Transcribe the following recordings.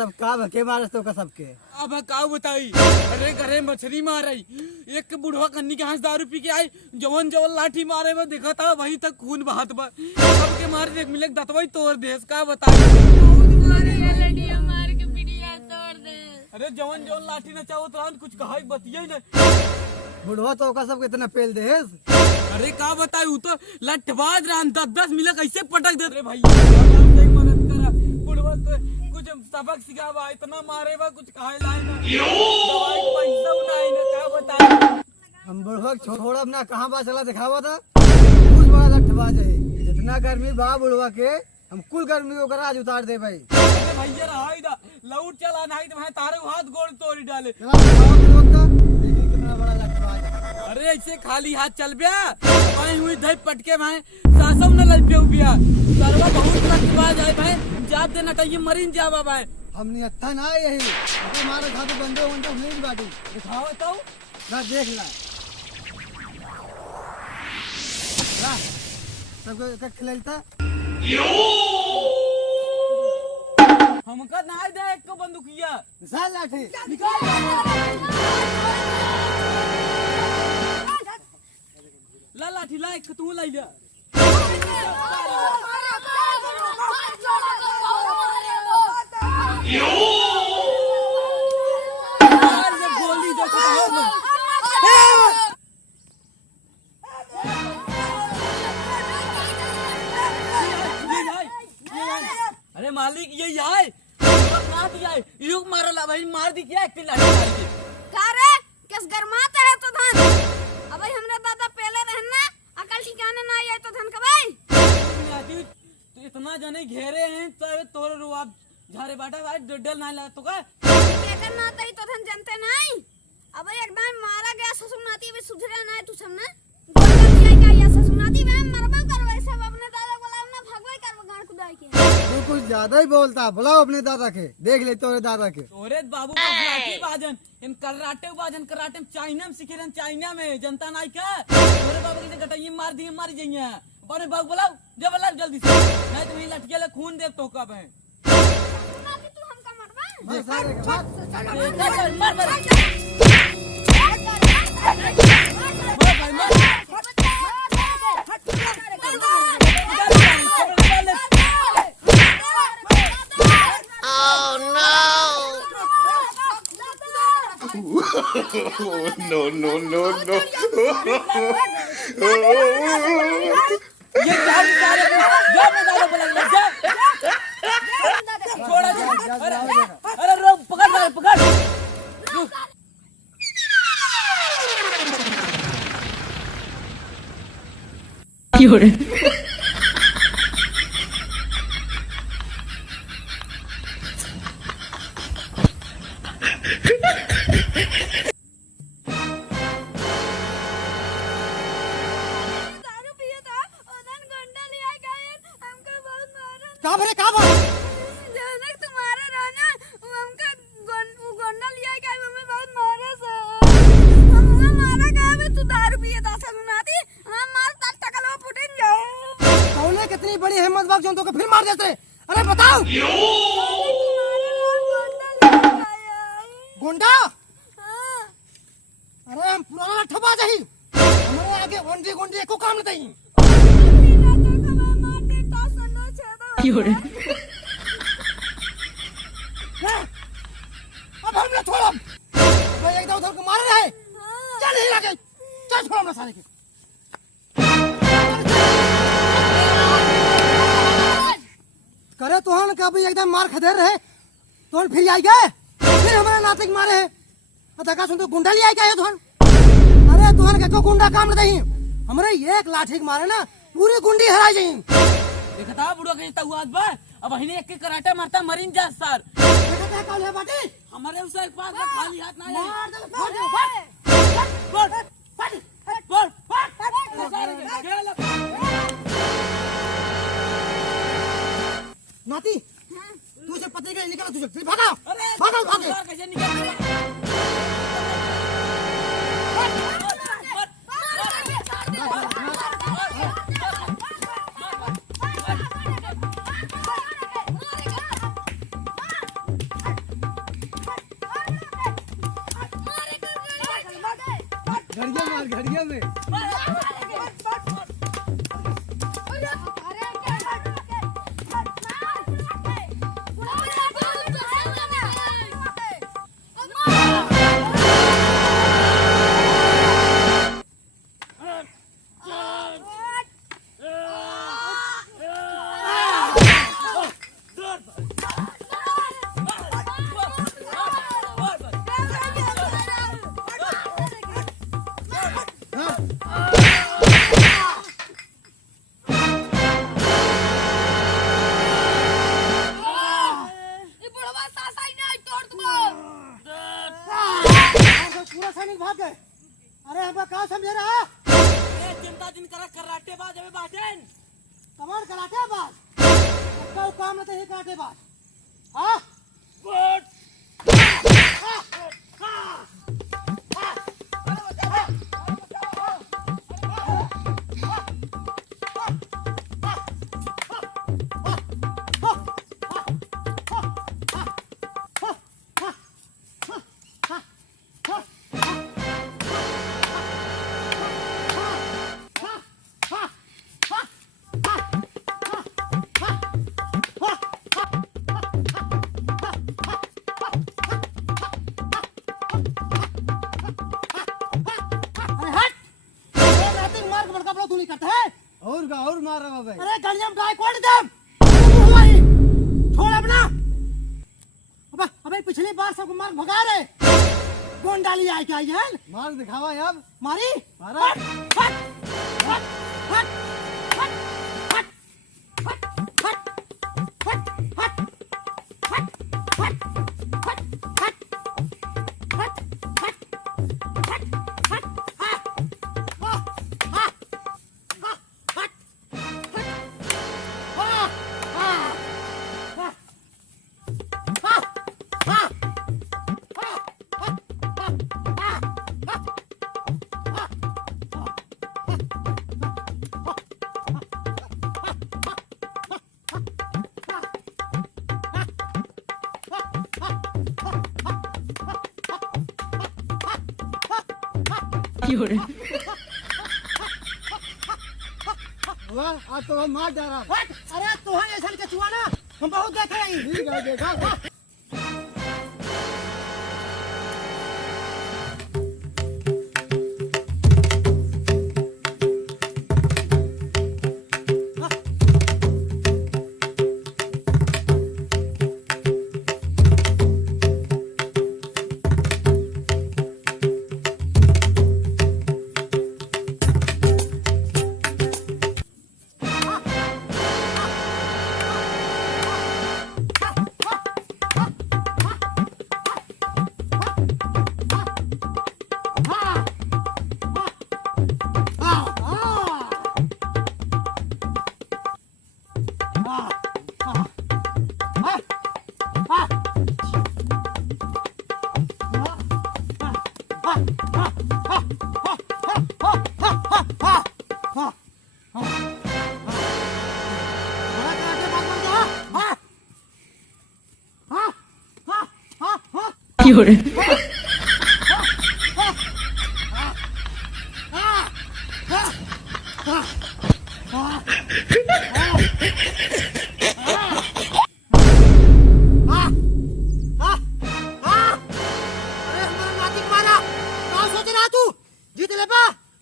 सब का भके मारे तो का सबके। अब का बताई, अरे घरे मछली मार रही, एक बुढ़वा कन्नी के हाथ दारू पी के आई, जवन जवन लाठी मारे वो देखा था वहीं तक खून बहात बा, सबके मारे देख मिले दतवाई तोड़ देस। का बताई अरे जवन जवन लाठी न चाहो तो कुछ कहा बतिया ना बुढ़वा तो का सब इतना पेल देस। अरे का बताई तो लठबाज रहा 10-10 मिले कैसे पटक दे रे भाई। मदद करा बुढ़वा को कुछ सबक सिखावा, इतना मारे बा कुछ कहे लाए ना, दवाई पैसा उनाई ना। का बताई हम बुढ़वा छोड़ा अपना कहाँ बा चला दिखावा था, कुछ बड़ा लठबाज है। जितना गर्मी बा बुढ़वा के हम कुल गर्मी को आज उतार दे भाई। अरे भैया रहा इधर लौट चला नहीं तो मैं तारे हाथ गोड़ तोड़ डाले। कितना बड़ा लठबाज है। अरे ऐसे खाली हाथ चल बिया मैं हुई धई पटके मैं सासम न लल पे बिया सरवा बहुत लठबाज है भाई, जात देना चाहिए मरीन जावा भाई। हमने अच्छा ना यही हमारे खाते बंदे वंदे नहीं बाटी दिखाओ तो ना देख ला सबको खिलता हमका ना दे एक को बंदूकिया निकाल लाठी ला लाठी ला एक तू लाई लिया। गोली देखो अरे मालिक ये आए ना दिया युग मारला भाई मार दी क्या एक लाठी मार दी। का रे किस गरमाता है तो धन अब भाई हमरे दादा पहले रहना अकल ठिकाने ना आए तो धन का भाई तो इतना जने घेरे हैं तो तोर रुआब झारे बाटा भाई डल ना लगा तो का क्या करना आता ही तो धन जानते नहीं अब भाई एकदम मारा गया ससुर नाती भी सुधरे ना तू सब ना गोल क्या या ससुर नाती में मरबा कर वैसे अपने दादा बोला ना भगवाई कर गांड खुदाई के तू कुछ ज्यादा ही बोलता, बुलाओ अपने दादा के देख ले तोरे दादा के। तोरे बाबू का लाठी बाजन इन कराटे बाजन कराटे में चाइना में सीखे रहन, चाइना में जनता नहीं क्या तोरे बाबू के गटाई मार दी मार जाइए बने बाबू बुलाओ जब बुलाओ जल्दी से नहीं तो वही लटके ले खून दे तो कब है नाती तू हमका मरबा बस सारे के बाद मार मार no, no, no, no. ये क्या सारे जा मैं दादा बोला जा छोड़ा दे। अरे रोक पकड़ पकड़ क्यों रे कहाँ भरे कहाँ भरे जनक तुम्हारे रहना हमका गोंडा लिया क्या हमें बहुत मारे से हम मारा गया बे तू दारू पिए था सुनाती हम मार तक टकलो फुटिन जाओ कौन कितनी बड़ी हिम्मत बाग जो तो फिर मार देते। अरे बताओ गुंडा अरे हम पुराना ठबाज ही हमारे आगे ओंडी गुंडी को काम नहीं क्यों रे अब हम ना छोड़ो मैं एकदम उधर को मार रहे चल नहीं लगे चल छोड़ो ना सारे के करे तोहन का भी एकदम मार खदेर रहे तोहन फिर आई गए फिर हमारे नातिक मारे है अतका सुन तो गुंडा ले आई गए तोहन। अरे तोहन के को गुंडा काम नहीं हमरे एक लाठी के मारे ना पूरी गुंडी हरा जाई देखता बुढ़ो के तहुआत बा अब हिने एक के कराटा मारता मरीन जा सर देखता है कौन है बाटी हमारे उसे एक पास खाली हाथ ना मार दे फोड़ बोल बोल नाती तू से पति के निकल तुझे फिर भागा भागा भागे कैसे निकल मार घड़िया में। पूरा सैनिक भाग गए। अरे हम कहा समझे रहा चिंता दिन करा कराटे बाज अबे बाटेन कमान कराटे बाज तो काम नहीं है कराटे बाज। हाँ और मार रहा भाई। अरे गलियम गाय कोड़ दे छोड़ अपना। अबे पिछली बार सबको मार भगा रहे कौन डाली आई क्या है मार दिखावा यार मारी मारा हट हट हट हट हट हट हट हट आज तो हम मार जा रहा। अरे तोहन ऐसा कछुआ ना हम बहुत देखे हैं। ठीक है देखा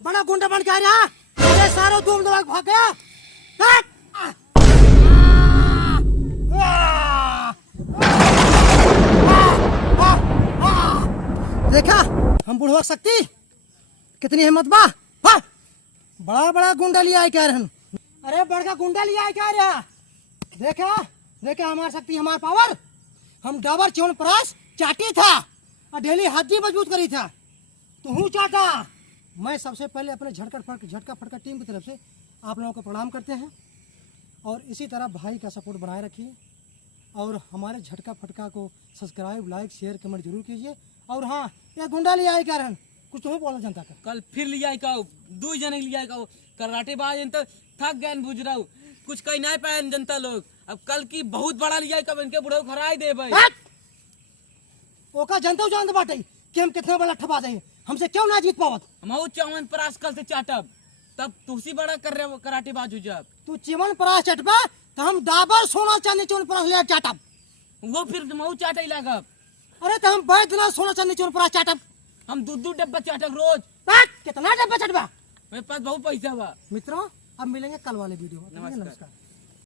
बड़ा गुंडा बन के आ रहा। अरे सारा धूम धमाक भाग गया। देखा हम बुढ़वा शक्ति कितनी हिम्मत बा। बड़ा बड़ा गुंडा लिया है क्या रहन। अरे बड़का गुंडा लिया है क्या रहा। देखा देखा हमारी शक्ति हमारा पावर। हम डाबर च्यवनप्राश चाटी था और डेली हड्डी मजबूत करी था। तो हूँ चाटा। मैं सबसे पहले अपने झटका फटका टीम की तरफ से आप लोगों को प्रणाम करते हैं और इसी तरह भाई का सपोर्ट बनाए रखिए और हमारे झटका फटका को सब्सक्राइब लाइक शेयर कमेंट जरूर कीजिए। और हाँ ये गुंडा लिया है कारण कुछ तो बोला जनता का। कल फिर लिया का 2 जने लिया का कराटे बाज तो थक गए बुझ रहा हूँ कुछ कहीं नहीं पाए जनता लोग। अब कल की बहुत बड़ा लिया का इनके बुढ़ा खराई दे भाई ओका जनता जानते बाटे कि हम कितना बड़ा ठपा दें। हमसे क्यों ना जीत पावत? मऊ चौवन परास कल से चाटब तब तुसी बड़ा कर रहे कराटे बाजू जब तू चिमन परास चटबा तो हम डाबर सोना चांदी चिमन परास ले चाटब। वो फिर मऊ चाटे लागब। अरे तो हम बैठ ना सोना चांदी चिमन परास चाटब। हम दू डब्बा चाटब रोज। बैठ कितना डब्बा चटबा? मेरे पास बहुत पैसा बा। मित्रों अब मिलेंगे कल वाले वीडियो में। नमस्कार। नमस्कार।